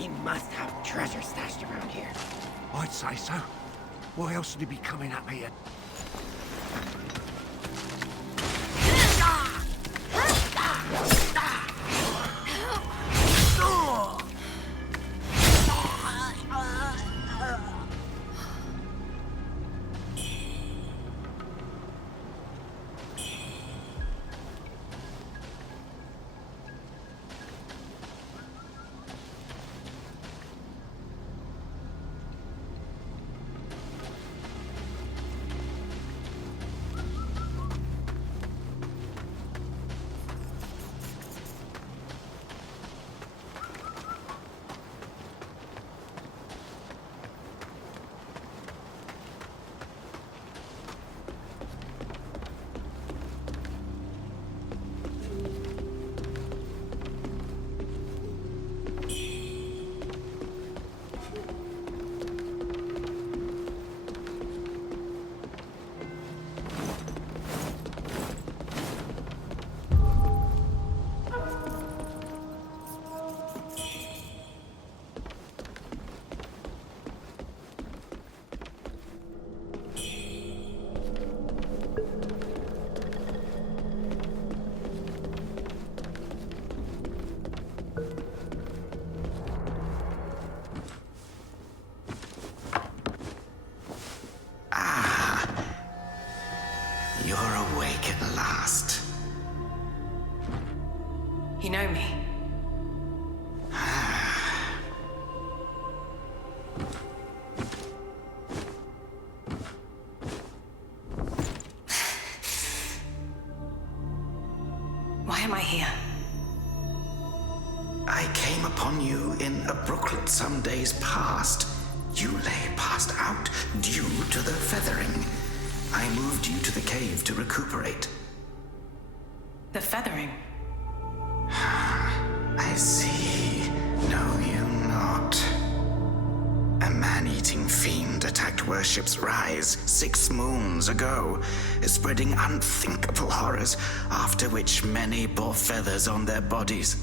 He must have treasure stashed around here. I'd say so. Why else would he be coming up here? You know me? Why am I here? I came upon you in a brooklet some days past. You lay passed out due to the feathering. I moved you to the cave to recuperate. The feathering? I see. Know you not. A man-eating fiend attacked Worship's Rise 6 moons ago, spreading unthinkable horrors, after which many bore feathers on their bodies.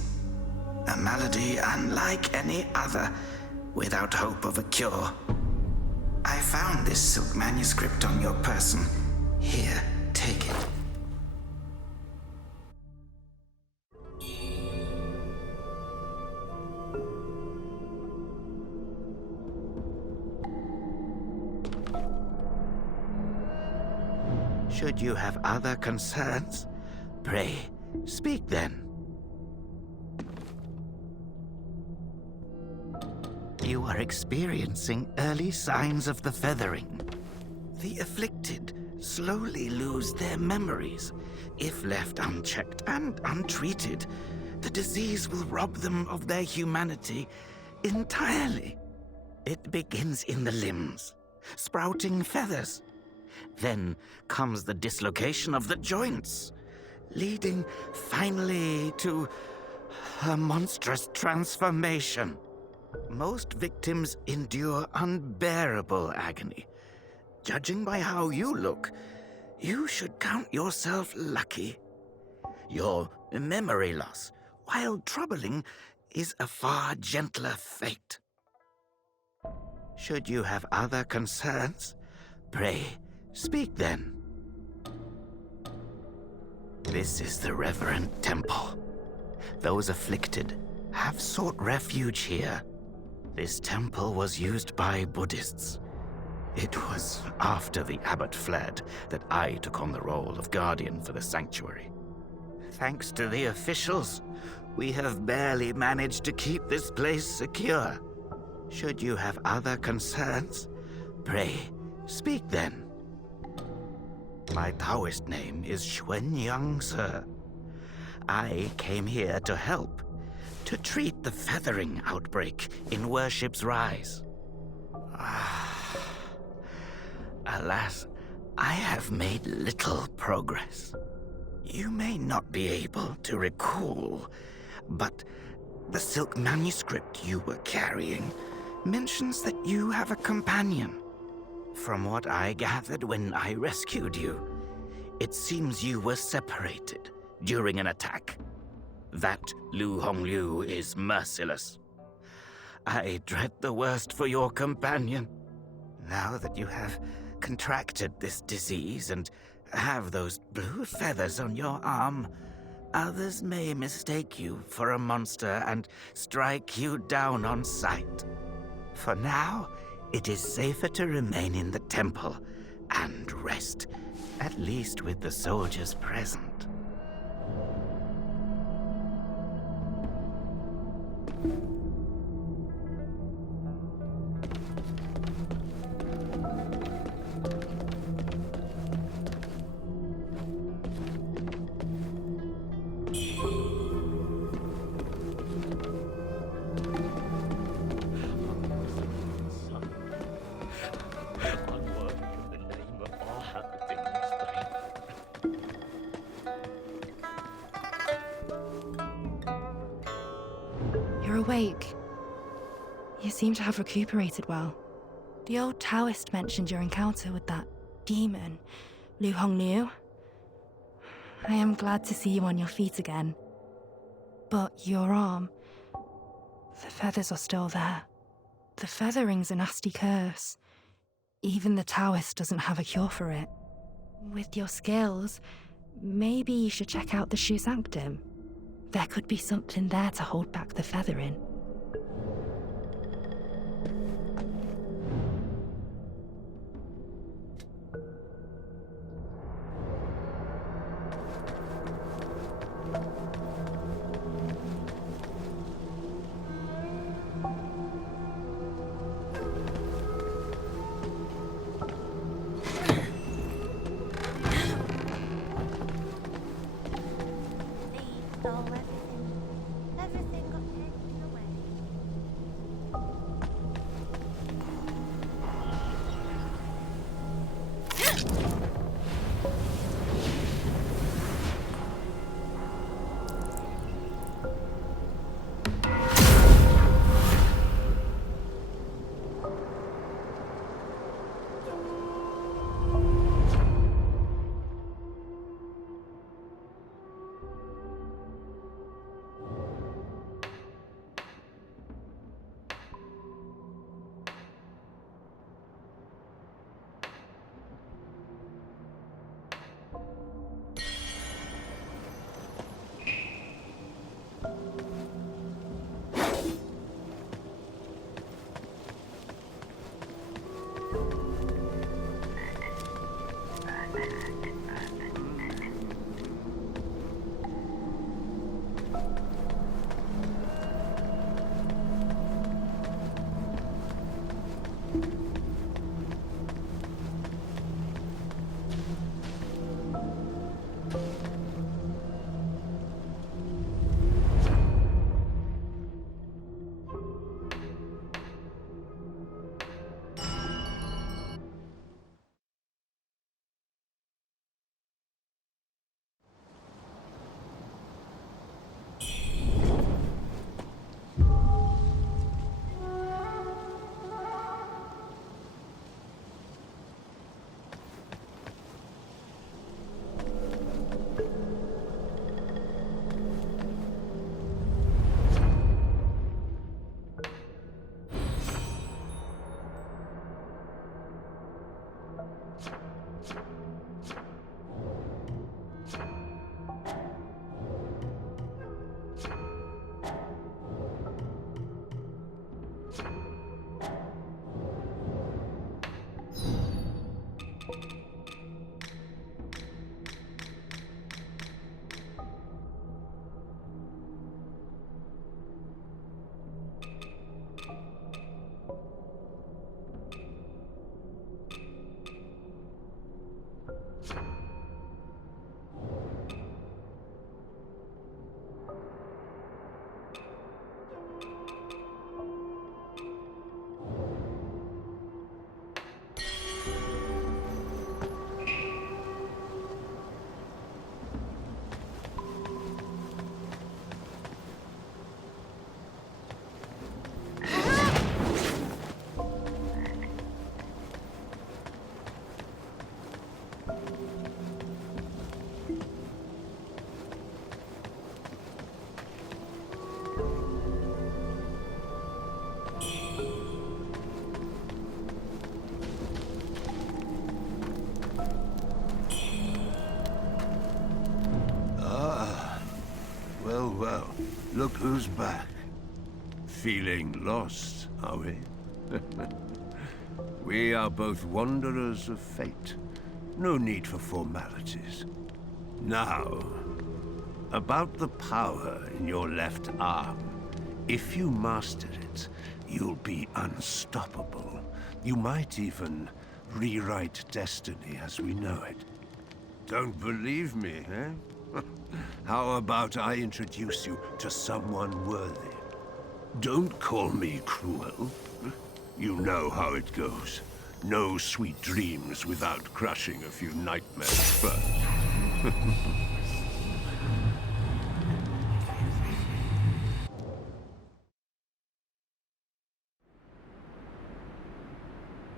A malady unlike any other, without hope of a cure. I found this silk manuscript on your person. Here, take it. Should you have other concerns, pray, speak then. You are experiencing early signs of the feathering. The afflicted slowly lose their memories. If left unchecked and untreated, the disease will rob them of their humanity entirely. It begins in the limbs, sprouting feathers. Then comes the dislocation of the joints, leading finally to a monstrous transformation. Most victims endure unbearable agony. Judging by how you look, you should count yourself lucky. Your memory loss, while troubling, is a far gentler fate. Should you have other concerns, pray, speak then. This is the reverent temple. Those afflicted have sought refuge here. This temple was used by Buddhists. It was after the abbot fled that I took on the role of guardian for the sanctuary. Thanks to the officials, we have barely managed to keep this place secure. Should you have other concerns, pray, speak then. My Taoist name is Xuanyang, sir. I came here to help, to treat the feathering outbreak in Worship's Rise. Alas, I have made little progress. You may not be able to recall, but the silk manuscript you were carrying mentions that you have a companion. From what I gathered when I rescued you, it seems you were separated during an attack. That Lu Hongliu is merciless. I dread the worst for your companion. Now that you have contracted this disease and have those blue feathers on your arm, others may mistake you for a monster and strike you down on sight. For now, it is safer to remain in the temple and rest, at least with the soldiers present. You're awake. You seem to have recuperated well. The old Taoist mentioned your encounter with that demon, Lu Hongliu. I am glad to see you on your feet again. But your arm, the feathers are still there. The feathering's a nasty curse. Even the Taoist doesn't have a cure for it. With your skills, maybe you should check out the Shu Sanctum. There could be something there to hold back the feathering. stole everything. Everything got taken away. Well, look who's back. Feeling lost, are we? We are both wanderers of fate. No need for formalities. Now, about the power in your left arm. If you master it, you'll be unstoppable. You might even rewrite destiny as we know it. Don't believe me, eh? How about I introduce you to someone worthy? Don't call me cruel. You know how it goes. No sweet dreams without crushing a few nightmares first.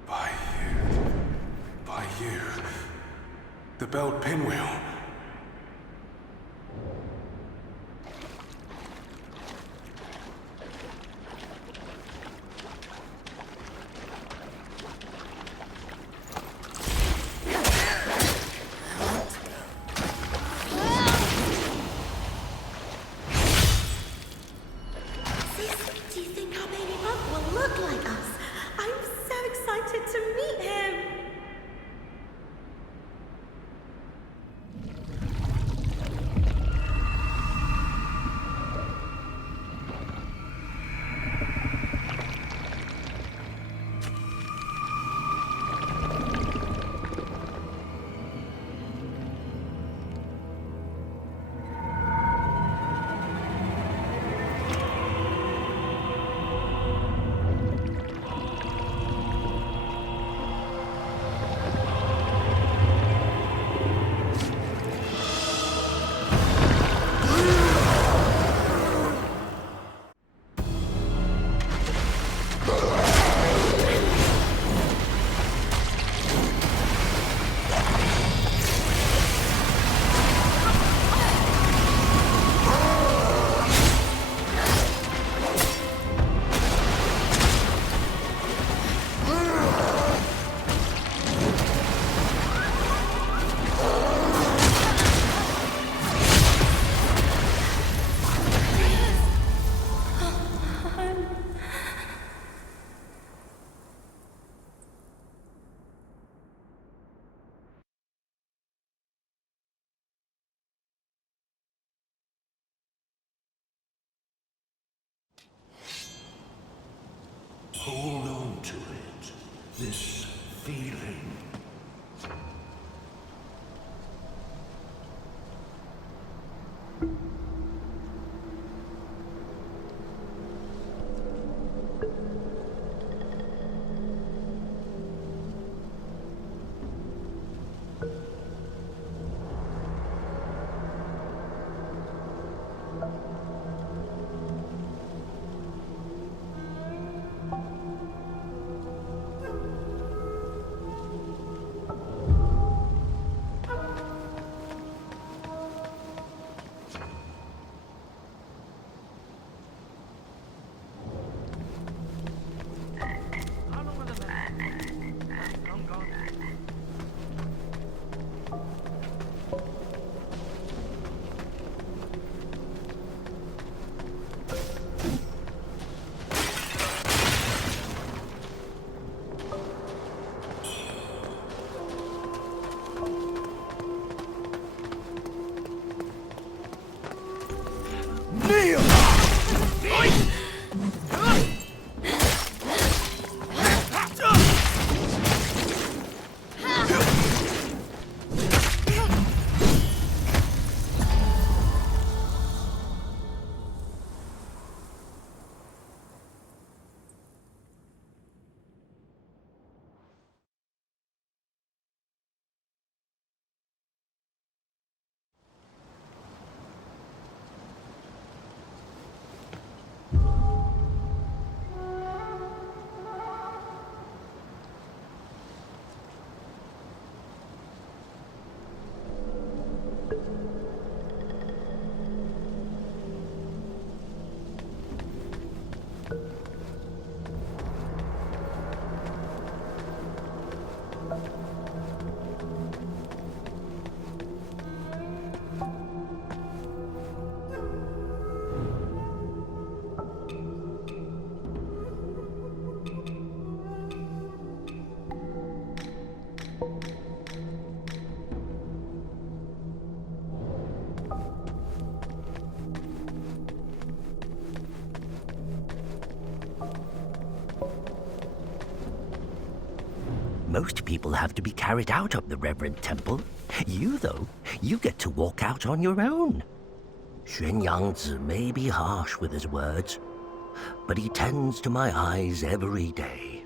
By you. The belt pinwheel. Do you think our baby bug will look like us? I'm so excited to meet him! Hold on to it. This feeling. Most people have to be carried out of the Reverend Temple. You, though, you get to walk out on your own. Xuan Yangzi may be harsh with his words, but he tends to my eyes every day.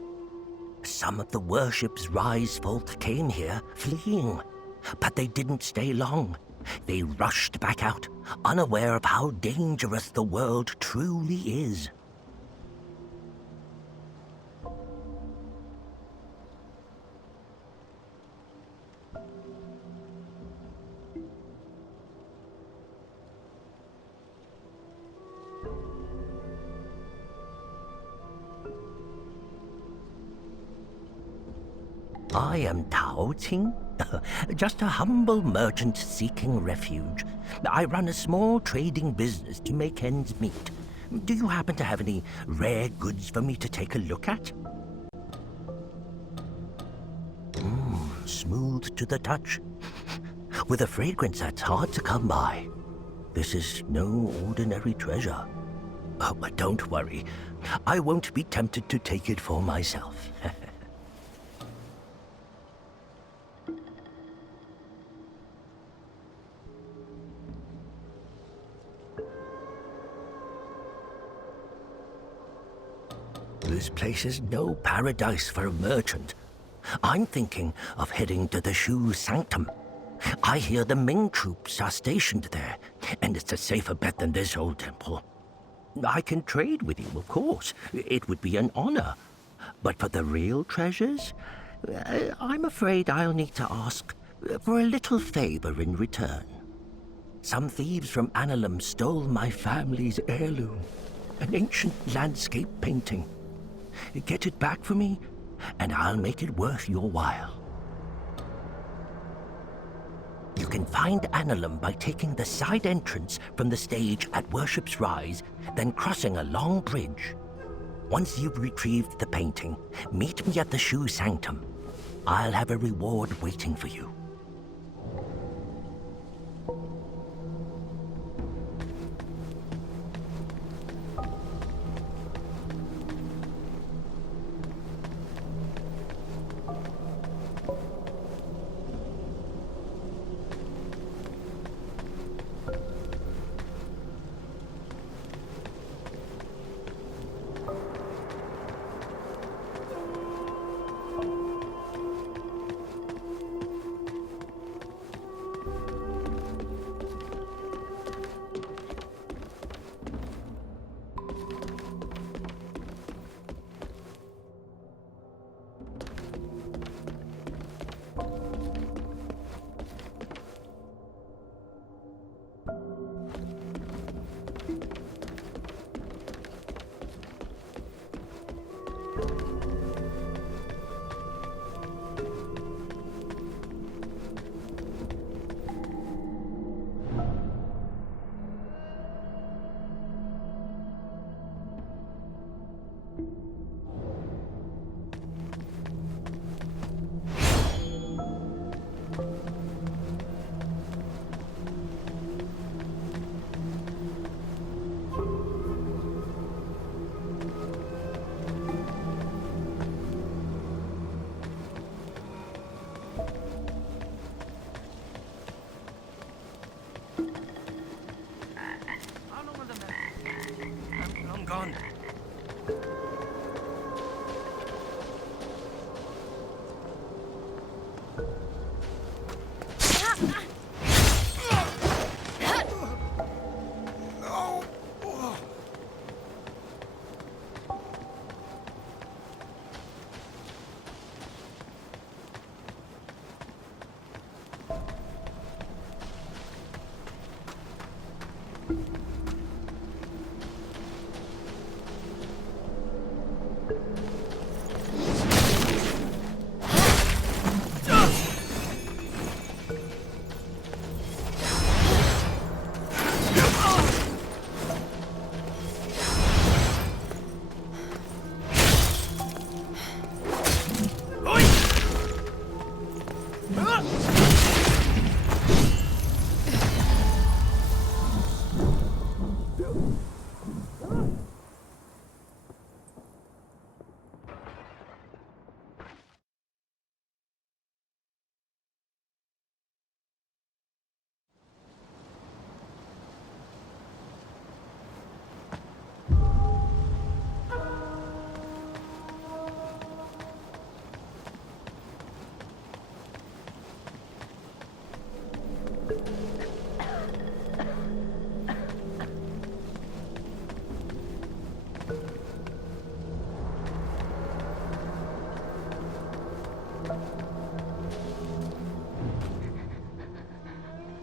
Some of the worship's rise folk came here fleeing, but they didn't stay long. They rushed back out, unaware of how dangerous the world truly is. I am Tao Qing, just a humble merchant seeking refuge. I run a small trading business to make ends meet. Do you happen to have any rare goods for me to take a look at? Smooth to the touch, with a fragrance that's hard to come by. This is no ordinary treasure. Oh, but don't worry, I won't be tempted to take it for myself. This place is no paradise for a merchant. I'm thinking of heading to the Shu Sanctum. I hear the Ming troops are stationed there, and it's a safer bet than this old temple. I can trade with you, of course. It would be an honor. But for the real treasures, I'm afraid I'll need to ask for a little favor in return. Some thieves from Annalum stole my family's heirloom, an ancient landscape painting. Get it back for me, and I'll make it worth your while. You can find Annalum by taking the side entrance from the stage at Worship's Rise, then crossing a long bridge. Once you've retrieved the painting, meet me at the Shu Sanctum. I'll have a reward waiting for you. on.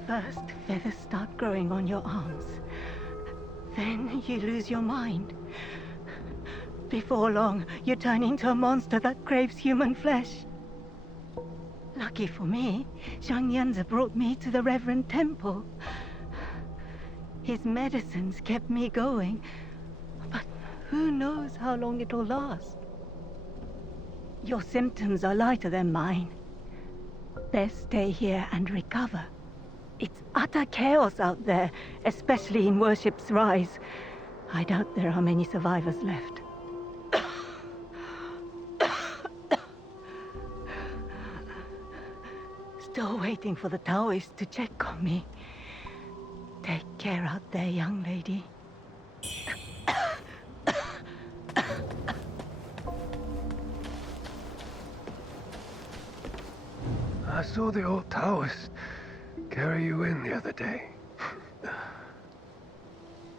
First, feathers start growing on your arms. Then you lose your mind. Before long, you turn into a monster that craves human flesh. Lucky for me, Zhang Yanzi brought me to the Reverend Temple. His medicines kept me going, but who knows how long it'll last. Your symptoms are lighter than mine. Best stay here and recover. It's utter chaos out there, especially in Worship's Rise. I doubt there are many survivors left. Still waiting for the Taoists to check on me. Take care out there, young lady. I saw the old Taoist carry you in the other day.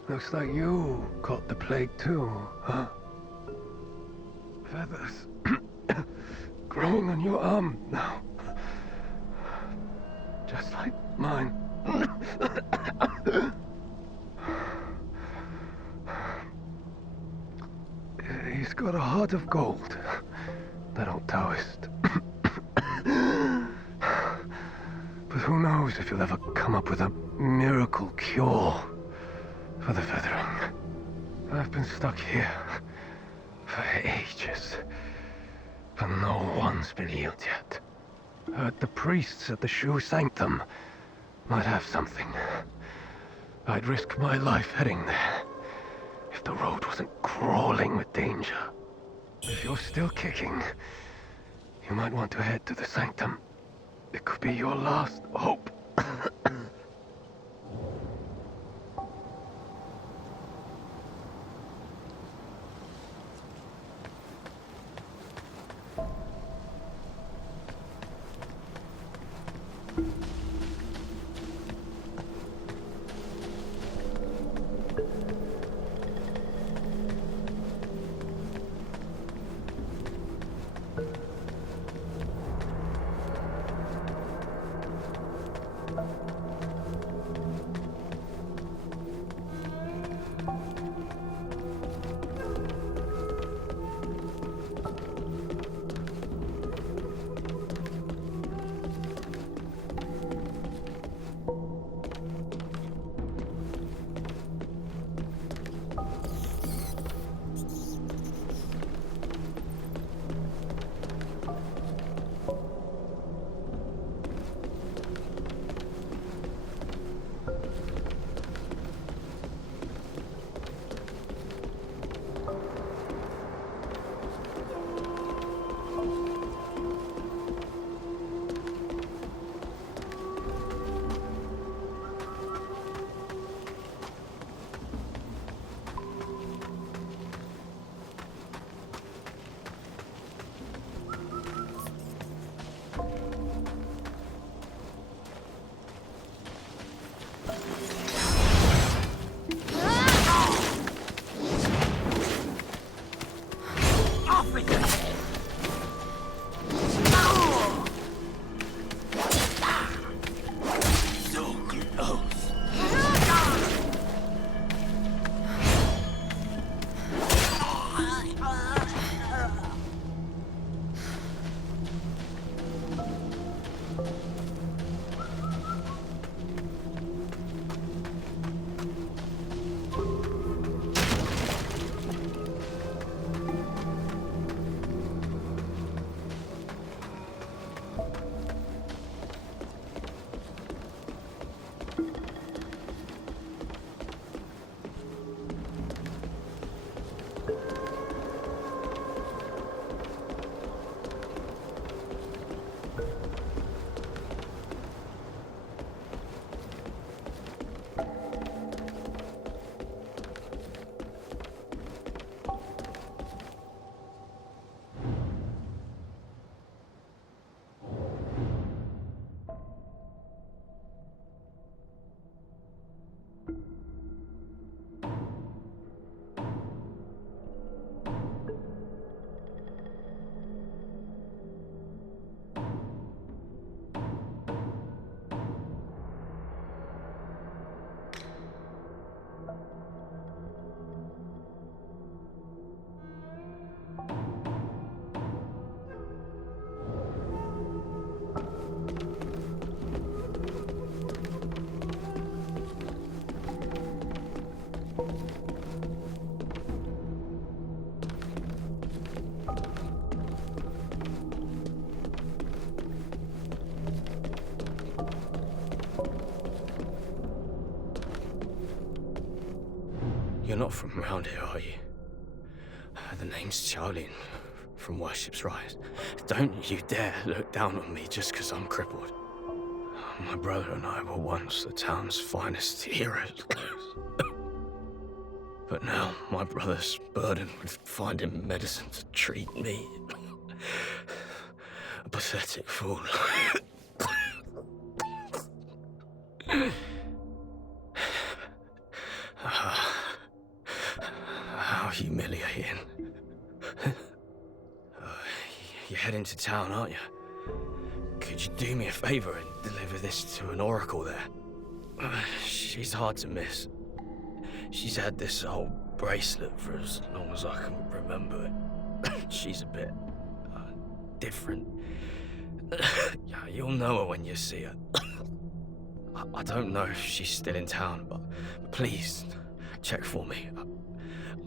Looks like you caught the plague too, huh? Feathers growing on your arm now. Just like mine. He's got a heart of gold, that old Taoist. But who knows if you'll ever come up with a miracle cure for the feathering. I've been stuck here for ages, but no one's been healed yet. Heard the priests at the Shu Sanctum might have something. I'd risk my life heading there if the road wasn't crawling with danger. If you're still kicking, you might want to head to the Sanctum. It could be your last hope. You're not from around here, are you? The name's Charlie from Worship's Rise. Don't you dare look down on me just because I'm crippled. My brother and I were once the town's finest heroes. But now my brother's burdened with finding medicine to treat me. A pathetic fool. How humiliating. You're heading to town, aren't you? Could you do me a favor and deliver this to an oracle there? She's hard to miss. She's had this old bracelet for as long as I can remember it. She's a bit different. Yeah, you'll know her when you see her. I don't know if she's still in town, but please check for me.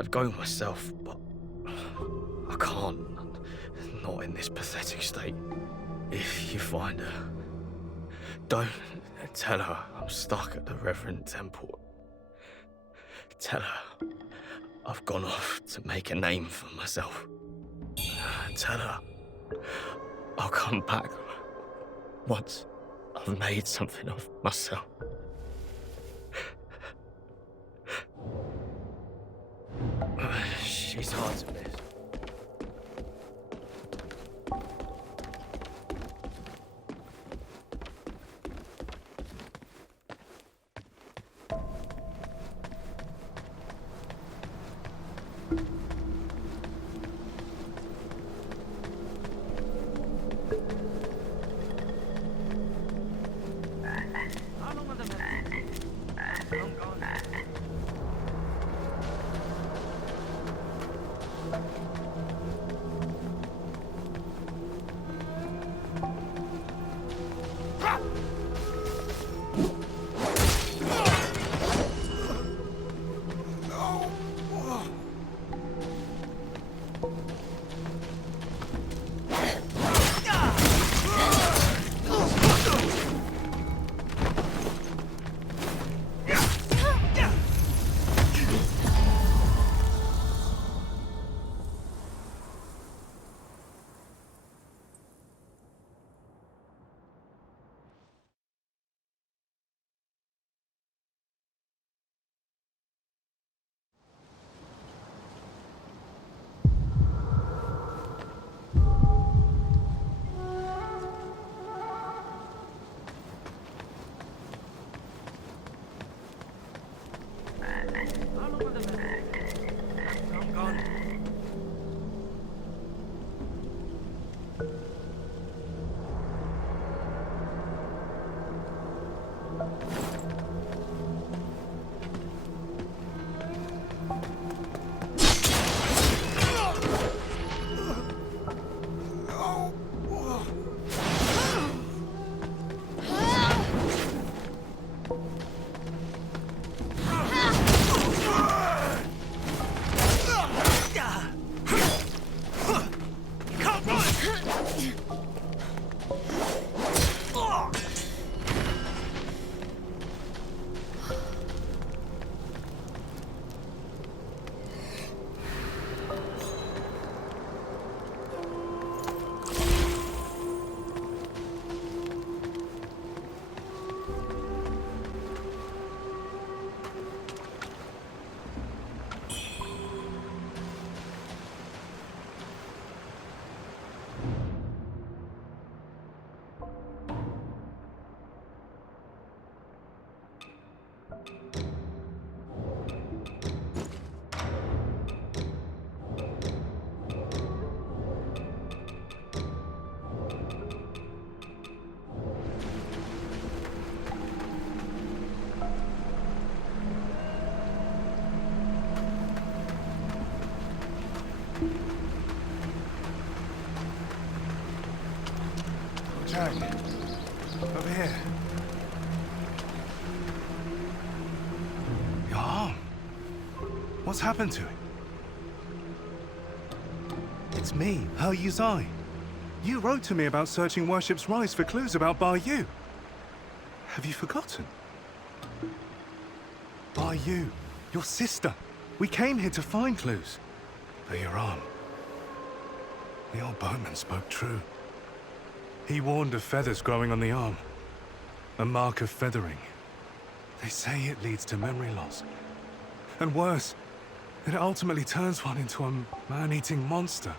I'd go myself, but I can't. Not in this pathetic state. If you find her, don't tell her I'm stuck at the Reverend Temple. Tell her I've gone off to make a name for myself. Tell her I'll come back once I've made something of myself. She's hard to miss. WUCHANG, over here. Your arm. What's happened to it? It's me, He Yuzai. You wrote to me about searching Worship's Rise for clues about Bar Yu. Have you forgotten? Bar Yu, your sister. We came here to find clues. But your arm... The old boatman spoke true. He warned of feathers growing on the arm. A mark of feathering. They say it leads to memory loss. And worse, that it ultimately turns one into a man-eating monster.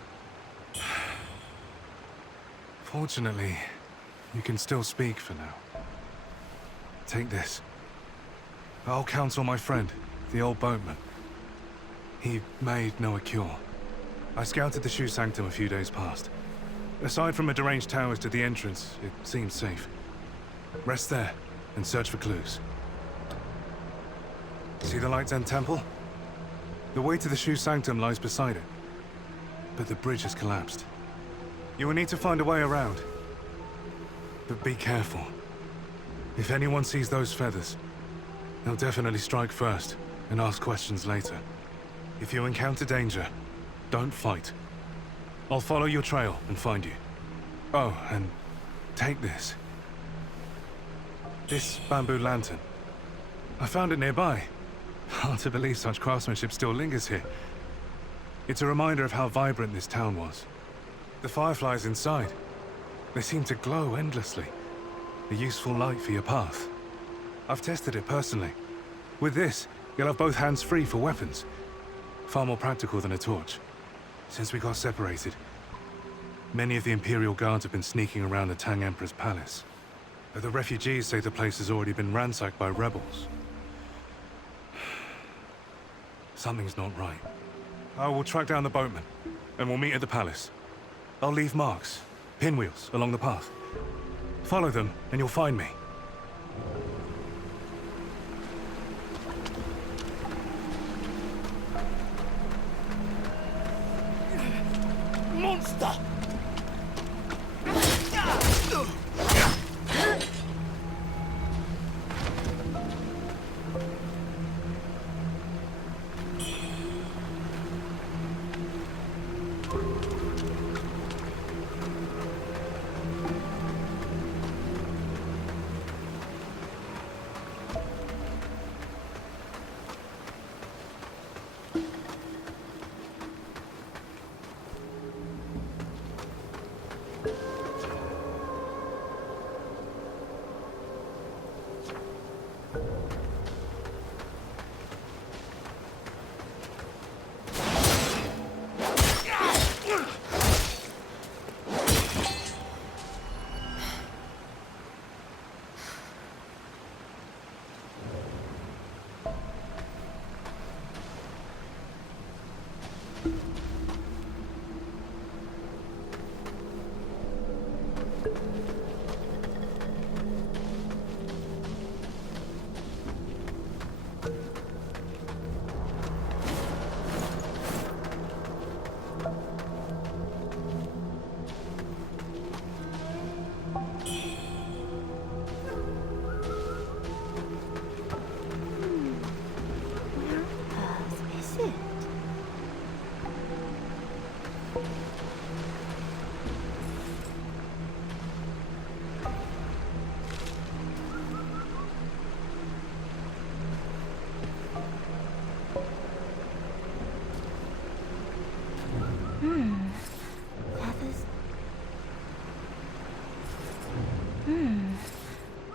Fortunately, you can still speak for now. Take this. I'll counsel my friend, the old boatman. He made no cure. I scouted the Shoe Sanctum a few days past. Aside from a deranged towers to the entrance, it seems safe. Rest there and search for clues. See the Light's End Temple? The way to the Shoe Sanctum lies beside it. But the bridge has collapsed. You will need to find a way around. But be careful. If anyone sees those feathers, they'll definitely strike first and ask questions later. If you encounter danger, don't fight. I'll follow your trail and find you. Oh, and take this. This bamboo lantern. I found it nearby. Hard to believe such craftsmanship still lingers here. It's a reminder of how vibrant this town was. The fireflies inside, they seem to glow endlessly. A useful light for your path. I've tested it personally. With this, you'll have both hands free for weapons. Far more practical than a torch. Since we got separated, many of the Imperial Guards have been sneaking around the Tang Emperor's palace. But the refugees say the place has already been ransacked by rebels. Something's not right. I will track down the boatman, and we'll meet at the palace. I'll leave marks, pinwheels, along the path. Follow them, and you'll find me. Monster!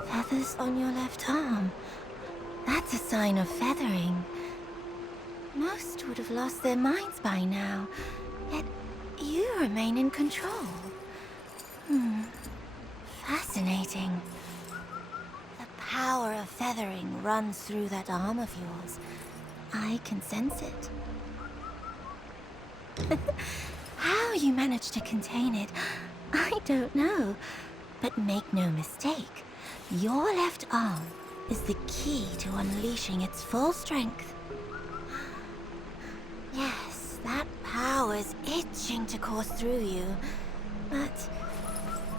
Feathers on your left arm. That's a sign of feathering. Most would have lost their minds by now, yet you remain in control. Fascinating. The power of feathering runs through that arm of yours. I can sense it. How you managed to contain it, I don't know. But make no mistake, your left arm is the key to unleashing its full strength. Yes, that power's itching to course through you, but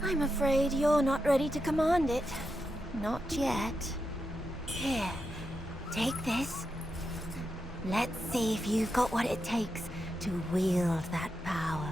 I'm afraid you're not ready to command it. Not yet. Here, take this. Let's see if you've got what it takes to wield that power.